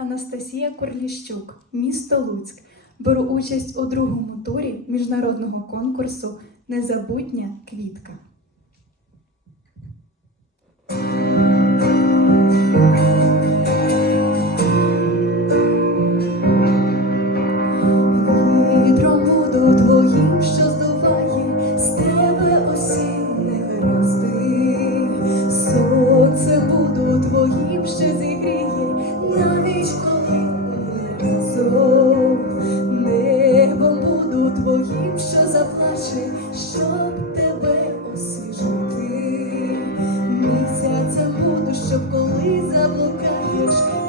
Анастасія Корліщук, місто Луцьк. Беру участь у другому турі міжнародного конкурсу Незабутня квітка. Вітром буду твоїм що бажи, щоб тебе освіжити. Місяцем буду, щоб коли заблукаєш.